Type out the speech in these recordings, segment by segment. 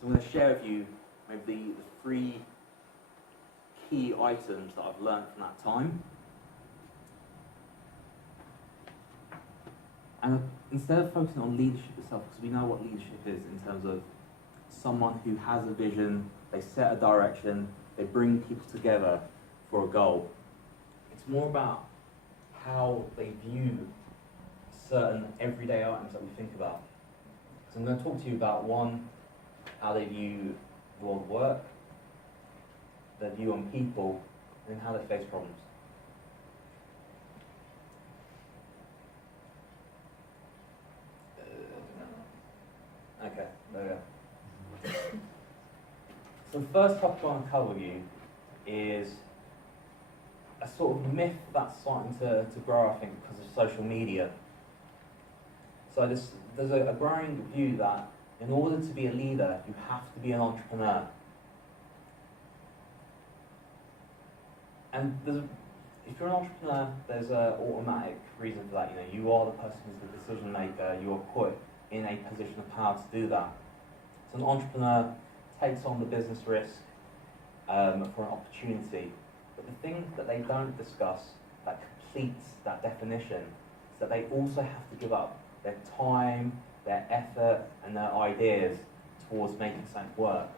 So I'm going to share with you maybe the 3 key items that I've learned from that time. And instead of focusing on leadership itself, because we know what leadership is in terms of someone who has a vision, they set a direction, they bring people together for a goal. It's more about how they view certain everyday items that we think about. So I'm going to talk to you about one, how they view the world of work, their view on people, and then how they face problems. Okay, there we go. So the first topic I want to cover with you is a sort of myth that's starting to grow, I think, because of social media. So there's a growing view that in order to be a leader, you have to be an entrepreneur. And if you're an entrepreneur, there's an automatic reason for that. You are the person who's the decision maker. You are put in a position of power to do that. So an entrepreneur takes on the business risk for an opportunity. But the thing that they don't discuss that completes that definition is that they also have to give up their time, their effort, and their ideas towards making something work.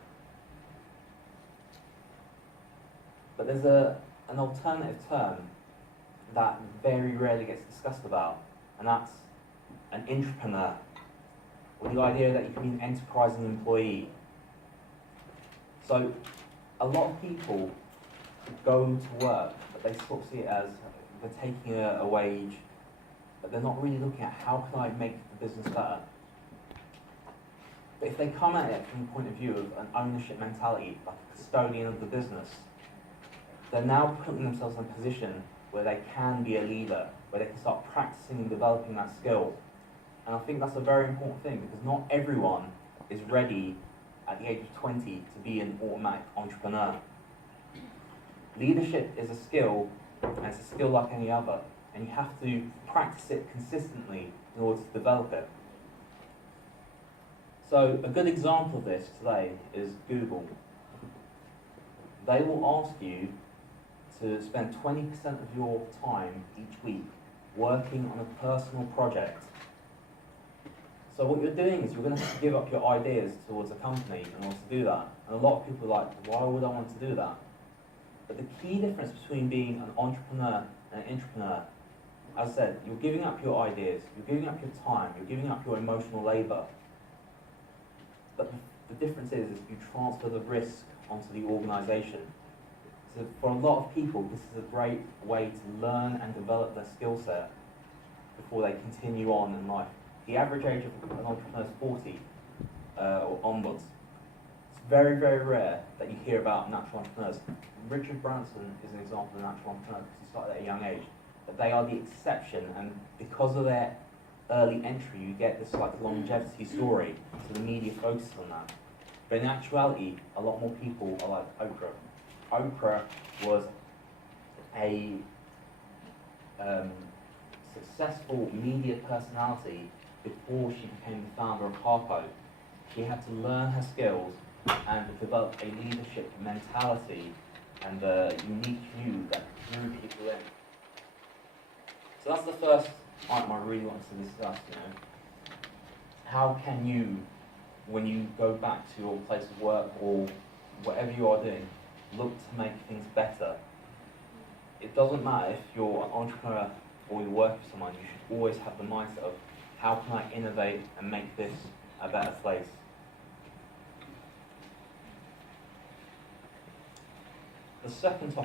But there's an alternative term that very rarely gets discussed about, and that's an intrapreneur, or the idea that you can be an enterprising employee. So a lot of people go to work, but they sort of see it as they're taking a wage, but they're not really looking at how can I make the business better. But if they come at it from the point of view of an ownership mentality, like a custodian of the business, they're now putting themselves in a position where they can be a leader, where they can start practicing and developing that skill. And I think that's a very important thing, because not everyone is ready at the age of 20 to be an automatic entrepreneur. Leadership is a skill, and it's a skill like any other, and you have to practice it consistently in order to develop it. So a good example of this today is Google. They will ask you to spend 20% of your time each week working on a personal project. So what you're doing is you're going to have to give up your ideas towards a company in order to do that. And a lot of people are like, why would I want to do that? But the key difference between being an entrepreneur and an intrapreneur, as I said, you're giving up your ideas, you're giving up your time, you're giving up your emotional labour. But the difference is you transfer the risk onto the organisation. So for a lot of people, this is a great way to learn and develop their skill set before they continue on in life. The average age of an entrepreneur is 40 or onwards. It's very, very rare that you hear about natural entrepreneurs. Richard Branson is an example of a natural entrepreneur because he started at a young age. But they are the exception, and because of their early entry, you get this like longevity story. So the media focuses on that. But in actuality, a lot more people are like Oprah. Oprah was a successful media personality before she became the founder of Harpo. She had to learn her skills and develop a leadership mentality and a unique view that drew people in. So that's the first item I really wanted to discuss. How can you, when you go back to your place of work or whatever you are doing, look to make things better? It doesn't matter if you're an entrepreneur or you work for someone, you should always have the mindset of how can I innovate and make this a better place? The second topic